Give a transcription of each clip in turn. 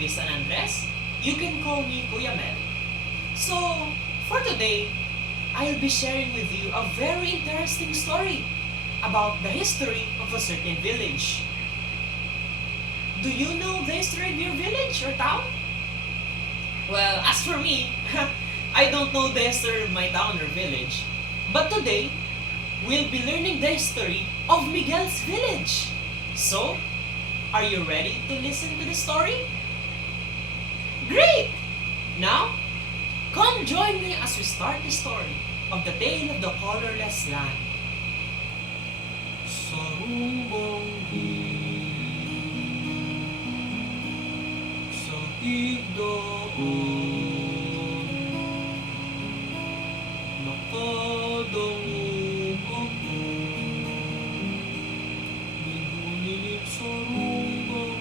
Luis San Andres. You can call me Kuya Mel. So, for today, I'll be sharing with you a very interesting story about the history of a certain village. Do you know the history of your village or town? Well, as for me, I don't know the history of my town or village. But today, we'll be learning the history of Miguel's village. So, are you ready to listen to the story? Great! Now, come join me as we start the story of the tale of the colorless land. Sarumbang sa higdaan, nakadango ako, minunilip sa rumbangga.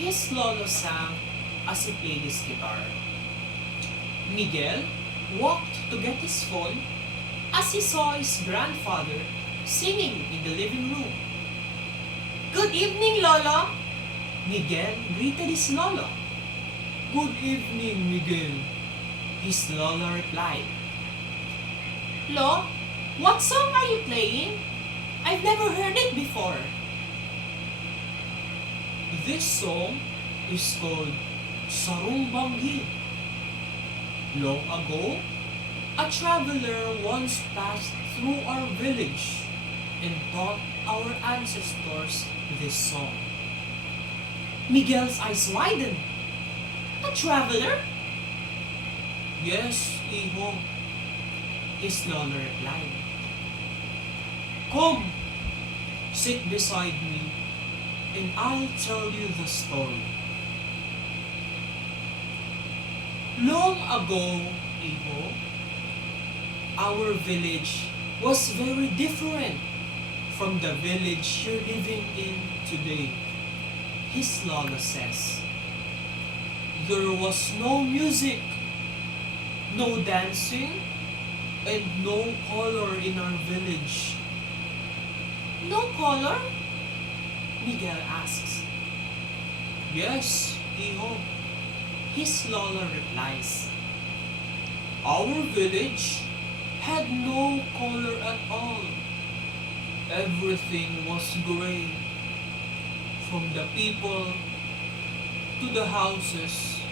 His lolo sang as he played his guitar. Miguel walked to get his phone as he saw his grandfather singing in the living room. "Good evening, Lolo!" Miguel greeted his lolo. "Good evening, Miguel," his lolo replied. "Lo, what song are you playing? I've never heard it before." "This song is called Sarumbanggi. Long ago, a traveler once passed through our village and taught our ancestors this song." Miguel's eyes widened. "A traveler?" "Yes, hijo," his lolo replied. "Come, sit beside me, and I'll tell you the story." Long ago, hijo, our village was very different from the village you're living in today, his lolo says. There was no music, no dancing, and no color in our village. "No color?" Miguel asks. "Yes, hijo," his lolo replies. "Our village had no color at all. Everything was gray. From the people to the houses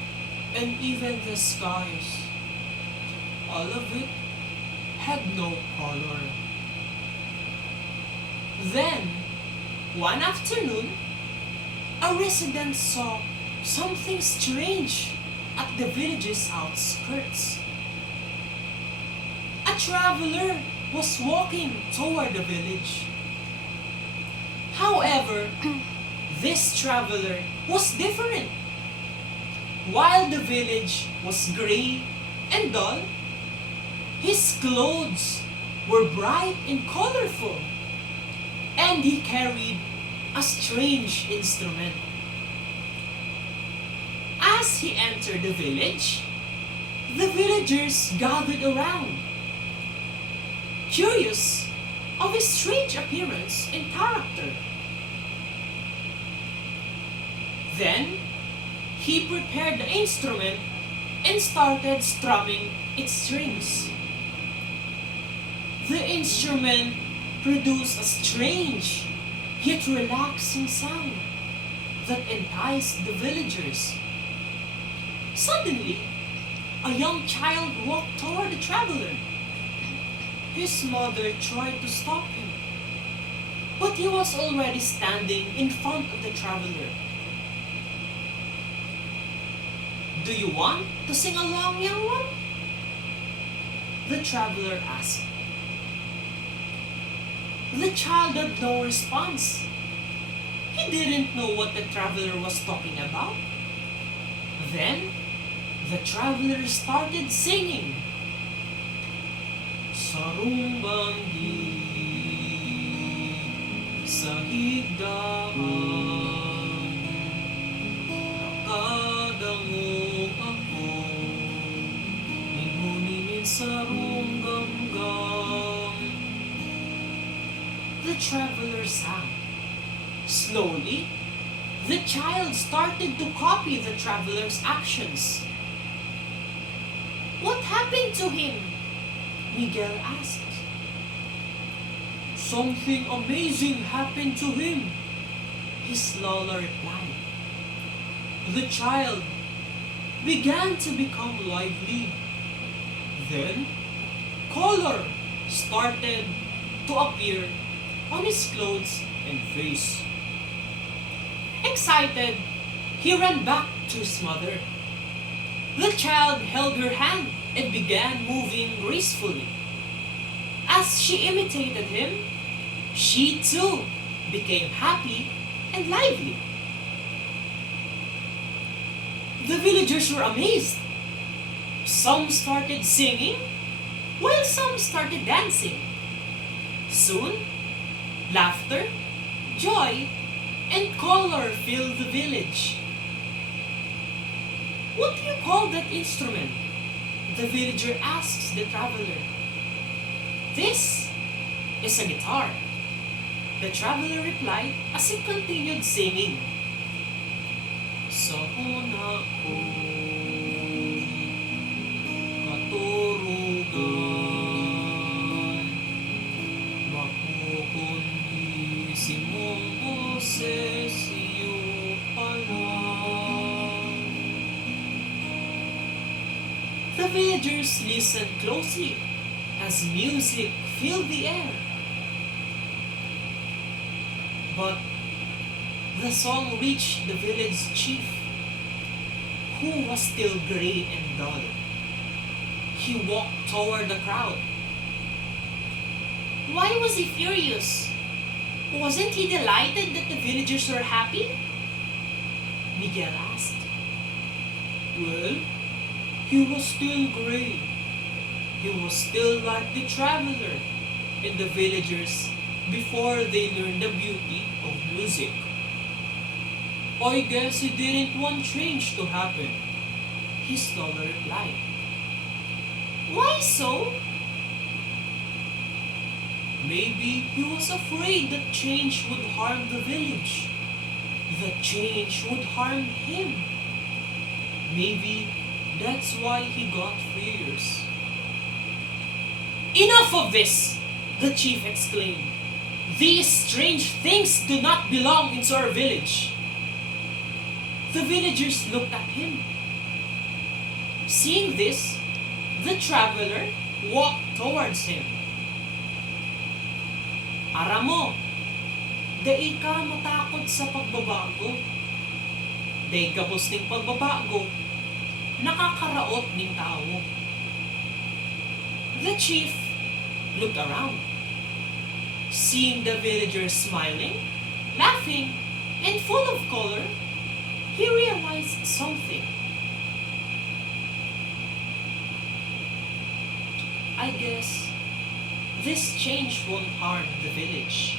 and even the skies. All of it had no color." Then, one afternoon, a resident saw something strange at the village's outskirts. A traveler was walking toward the village. However, this traveler was different. While the village was gray and dull, his clothes were bright and colorful, and he carried a strange instrument. As he entered the village, the villagers gathered around, curious of his strange appearance and character. Then, he prepared the instrument and started strumming its strings. The instrument produced a strange yet relaxing sound that enticed the villagers. Suddenly, a young child walked toward the traveler. His mother tried to stop him, but he was already standing in front of the traveler. "Do you want to sing along, young one?" the traveler asked. The child had no response. He didn't know what the traveler was talking about. Then, the traveler started singing. "Sarumbanggi sa higdaan, nakadango ako, minguningin sa rumgamgam." The traveler sang, Slowly, the child started to copy the traveler's actions. "What happened to him?" Miguel asked. "Something amazing happened to him," his Lola replied. The child began to become lively. Then, color started to appear on his clothes and face. Excited, he ran back to his mother. The child held her hand and began moving gracefully. As she imitated him, she too became happy and lively. The villagers were amazed. Some started singing, while some started dancing. Soon, laughter, joy, and color filled the village. "What do you call that instrument?" the villager asks the traveler. "This is a guitar," the traveler replied as he continued singing. "Sa una ko katurugan, makukundi si mong boses iyo pala." The villagers listened closely as music filled the air. But the song reached the village chief, who was still gray and dull. He walked toward the crowd. Why was he furious? Wasn't he delighted that the villagers were happy? Miguel asked. "Well, he was still gray. He was still like the traveler and the villagers before they learned the beauty of music. I guess he didn't want change to happen," his daughter replied. "Why so?" "Maybe he was afraid that change would harm the village. That change would harm him. Maybe that's why he got furious." "Enough of this!" the chief exclaimed. "These strange things do not belong into our village." The villagers looked at him. Seeing this, the traveler walked towards him. "Aram mo, dai ka matakot sa pagbabago. Dai gabos ning pagbabago, nakakaraot ning tao." The chief looked around. Seeing the villagers smiling, laughing, and full of color, he realized something. "I guess this change won't harm the village."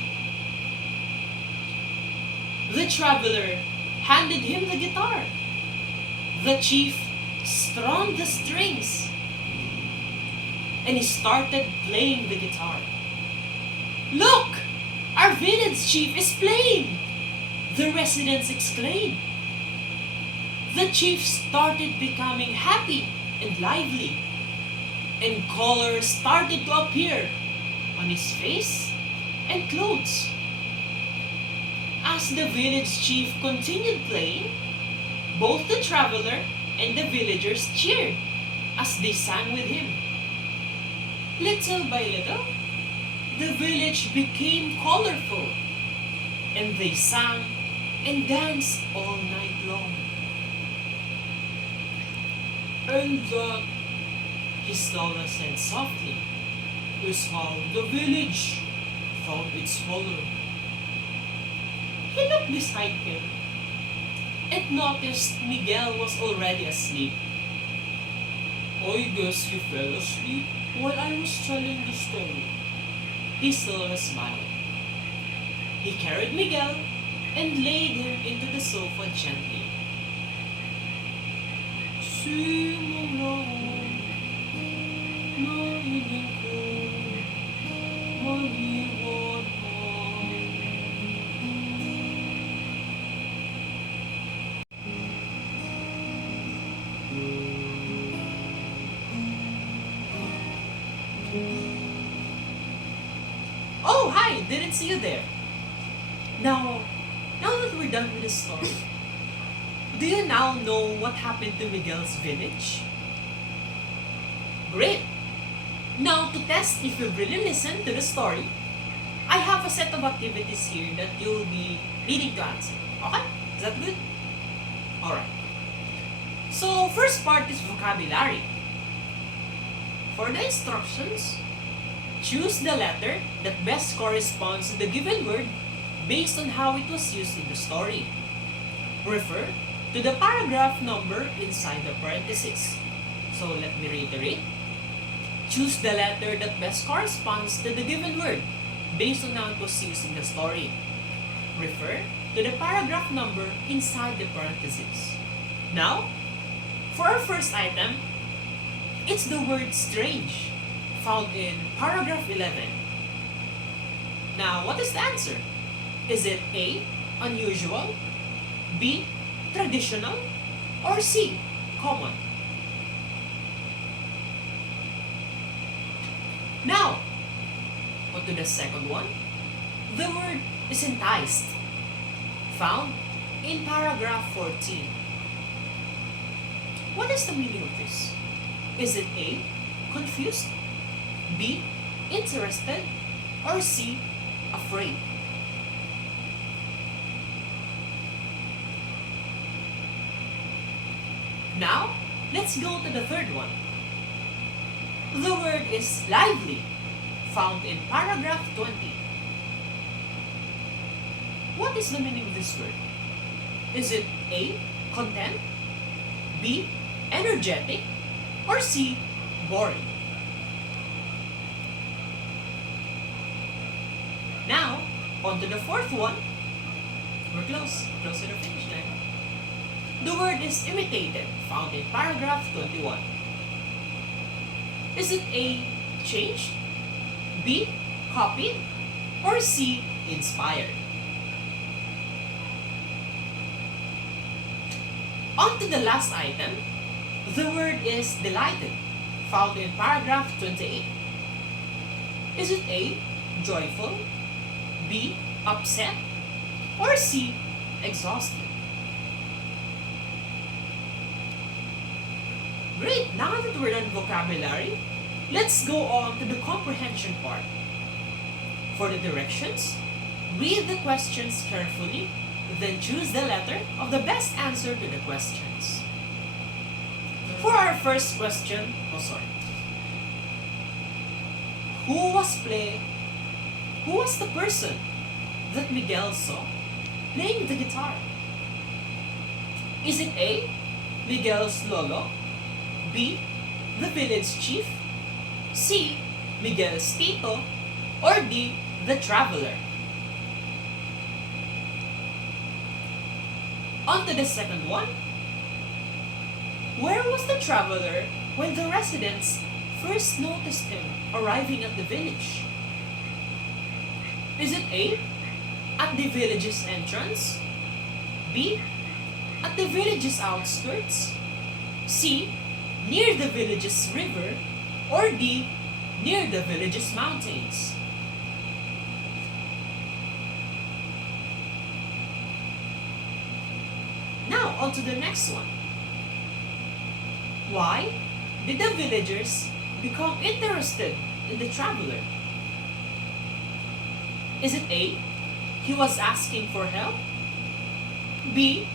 The traveler handed him the guitar. The chief strummed the strings, and he started playing the guitar. "Look! Our village chief is playing!" the residents exclaimed. The chief started becoming happy and lively, and color started to appear on his face and clothes. As the village chief continued playing, both the traveler and the villagers cheered as they sang with him. Little by little, the village became colorful, and they sang and danced all night long. "And that," his Lola said softly, "is how the village found its color." He looked beside him and noticed Miguel was already asleep. "I guess he fell asleep while I was telling the story." His Lola smiled. He carried Miguel and laid him into the sofa gently. "Simulang nainig ko, maliwanag, Hi, didn't see you there. Now, now that we're done with the story, do you now know what happened to Miguel's village? Great! Now, to test if you've really listened to the story, I have a set of activities here that you'll be needing to answer. Okay? Is that good? Alright. So, first part is vocabulary. For the instructions, choose the letter that best corresponds to the given word based on how it was used in the story. Refer to the paragraph number inside the parentheses. So let me reiterate. Choose the letter that best corresponds to the given word based on how it was used in the story. Refer to the paragraph number inside the parentheses. Now, for our first item, it's the word strange, found in paragraph 11. Now, what is the answer? Is it A, unusual, B, traditional, or C, common? Now, on to the second one. The word is enticed, found in paragraph 14. What is the meaning of this? Is it A, confused, B, interested, or C, afraid? Now, let's go to the third one. The word is lively, found in paragraph 20. What is the meaning of this word? Is it A, content, B, energetic, or C, boring? Now, on to the fourth one. We're close to the finish line. The word is imitated, found in paragraph 21. Is it A, changed, B, copied, or C, inspired? On to the last item. The word is delighted, found in paragraph 28. Is it A, joyful, B, upset, or C, exhausted? Great! Now that we're done vocabulary, let's go on to the comprehension part. For the directions, read the questions carefully, then choose the letter of the best answer to the questions. For our first question, Who was the person that Miguel saw playing the guitar? Is it A, Miguel's lolo, B, the village chief, C, Miguel's tito, or D, the traveler? On to the second one. Where was the traveler when the residents first noticed him arriving at the village? Is it A, at the village's entrance, B, at the village's outskirts, C, near the village's river, or D, near the village's mountains? Now, on to the next one. Why did the villagers become interested in the traveler? Is it A, he was asking for help, B,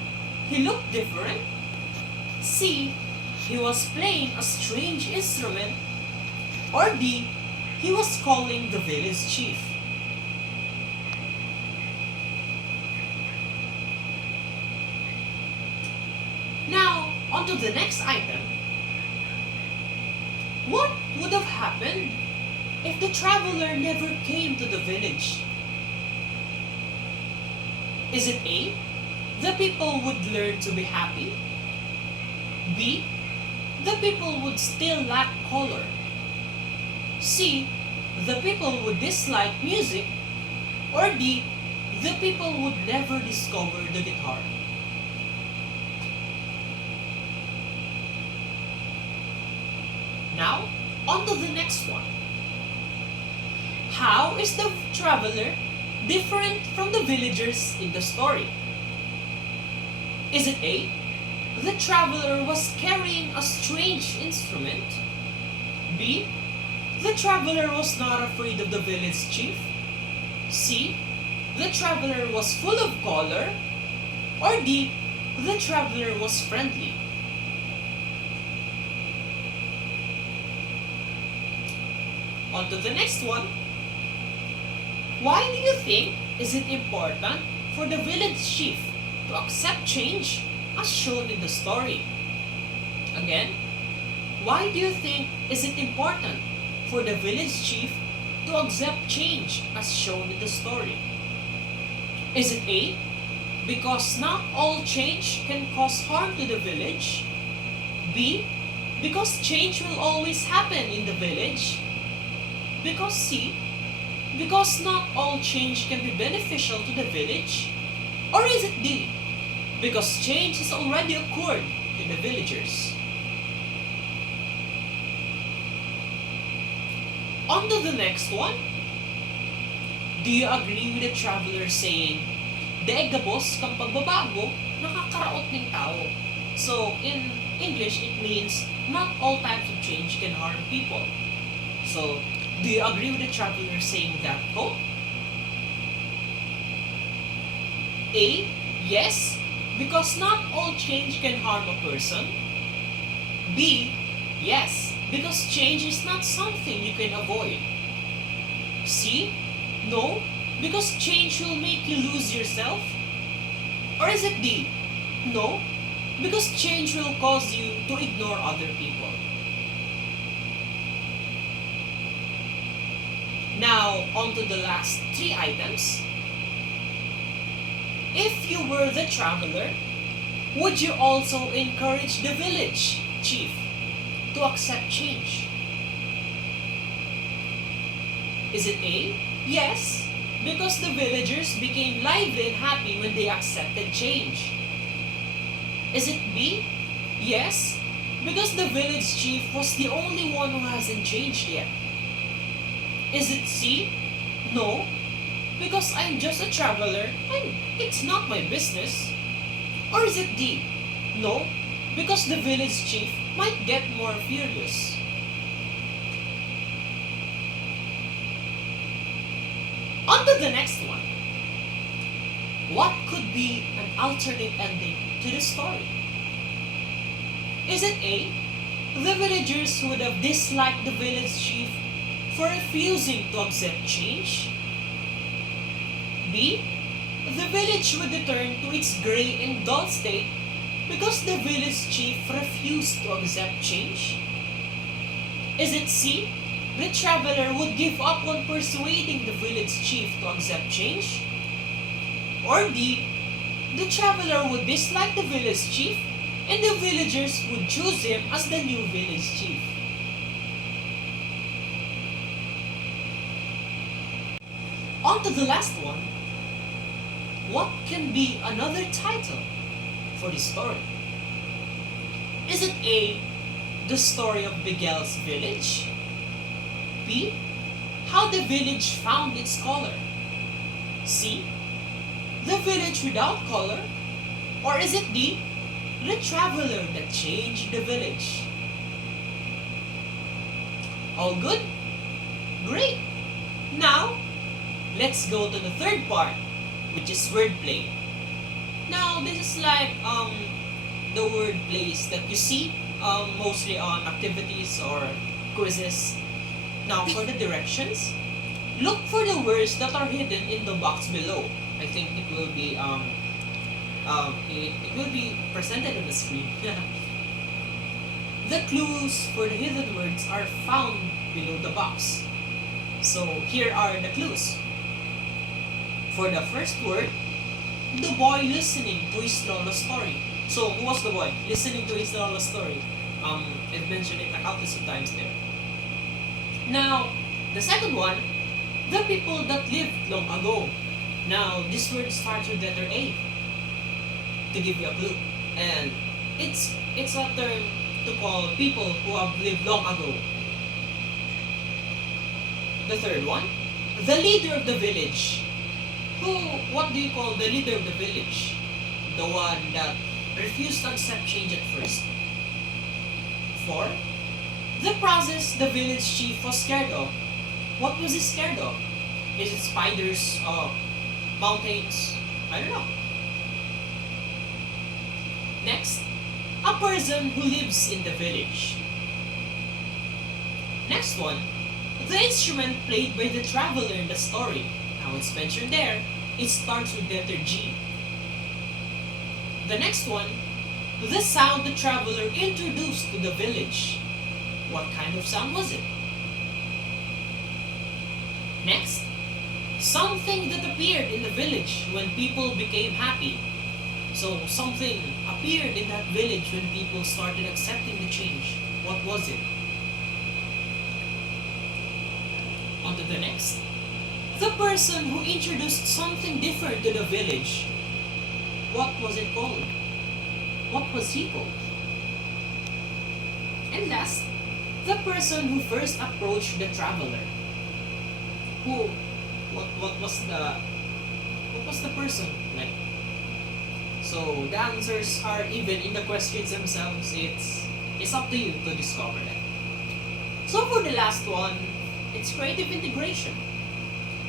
he looked different, C, he was playing a strange instrument, or D, he was calling the village chief? Now, on to the next item. What would have happened if the traveler never came to the village? Is it A, the people would learn to be happy, B, the people would still lack color, C, the people would dislike music, or D, the people would never discover the guitar? Now, on to the next one. How is the traveler different from the villagers in the story? Is it A? The traveler was carrying a strange instrument. B. The traveler was not afraid of the village chief. C. The traveler was full of color. Or D. The traveler was friendly. On to the next one. Why do you think is it important for the village chief to accept change as shown in the story? Again, why do you think is it important for the village chief to accept change as shown in the story? Is it A? Because not all change can cause harm to the village. B. Because change will always happen in the village. Because C. Because not all change can be beneficial to the village. Or is it D? Because change has already occurred to the villagers. On to the next one. Do you agree with the traveler saying, Daigabos kang pagbabago, nakakaraot ng tao? So, in English, it means not all types of change can harm people. So, do you agree with the traveler saying that quote? A. Yes, because not all change can harm a person. B. Yes, because change is not something you can avoid. C. No, because change will make you lose yourself. Or is it D? No, because change will cause you to ignore other people. Now, on to the last three items. If you were the traveler, would you also encourage the village chief to accept change? Is it A? Yes, because the villagers became lively and happy when they accepted change. Is it B? Yes, because the village chief was the only one who hasn't changed yet. Is it C? No, because I'm just a traveler and it's not my business. Or is it D? No, because the village chief might get more furious. On to the next one. What could be an alternate ending to the story? Is it A? The villagers would have disliked the village chief for refusing to accept change? B. The village would return to its grey and dull state because the village chief refused to accept change? Is it C? The traveler would give up on persuading the village chief to accept change? Or D. The traveler would dislike the village chief and the villagers would choose him as the new village chief? On to the last one. What can be another title for this story? Is it A. The story of Miguel's village? B. How the village found its color? C. The village without color? Or is it D. The traveler that changed the village? All good? Great! Now, let's go to the third part, which is wordplay. Now, this is like the word plays that you see mostly on activities or quizzes. Now, for the directions, look for the words that are hidden in the box below. I think it will be it will be presented on the screen. The clues for the hidden words are found below the box. So here are the clues. For the first word, the boy listening to his Lolo story. So who was the boy listening to his Lolo story? I've mentioned it a countless of times there. Now, the second one, the people that lived long ago. Now, this word starts with letter A to give you a clue. And it's a term to call people who have lived long ago. The third one, The leader of the village. Who, what do you call the leader of the village? The one that refused to accept change at first. 4. The process the village chief was scared of. What was he scared of? Is it spiders? Mountains? I don't know. Next, a person who lives in the village. Next one, the instrument played by the traveler in the story. Now it's mentioned there, it starts with letter G. The next one, the sound the traveler introduced to the village. What kind of sound was it? Next, something that appeared in the village when people became happy. So something appeared in that village when people started accepting the change. What was it? On to the next. The person who introduced something different to the village. What was it called? What was he called? And last, the person who first approached the traveler. What was the person like? So the answers are even in the questions themselves. It's up to you to discover that. So for the last one, it's creative integration.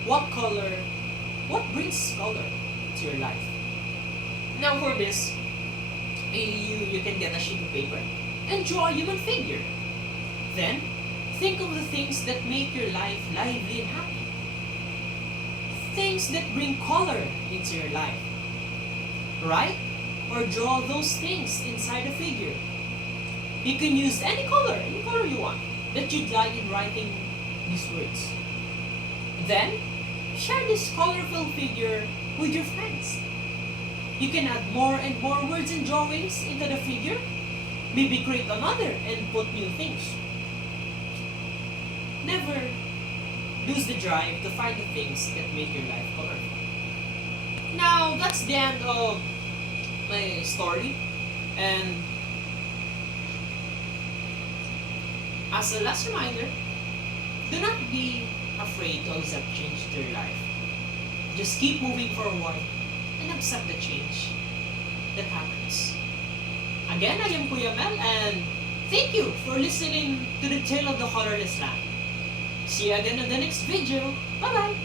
What brings color to your life? Now for this, you can get a sheet of paper and draw a human figure. Then, think of the things that make your life lively and happy. Things that bring color into your life. Write or draw those things inside a figure. You can use any color you want that you'd like in writing these words. Then, share this colorful figure with your friends. You can add more and more words and drawings into the figure. Maybe create another and put new things. Never lose the drive to find the things that make your life colorful. Now, that's the end of my story. And as a last reminder, do not be afraid to accept change to your life. Just keep moving forward and accept the change that happens. Again, I am Kuya Mel, and thank you for listening to the Tale of the Colorless Land. See you again in the next video. Bye-bye!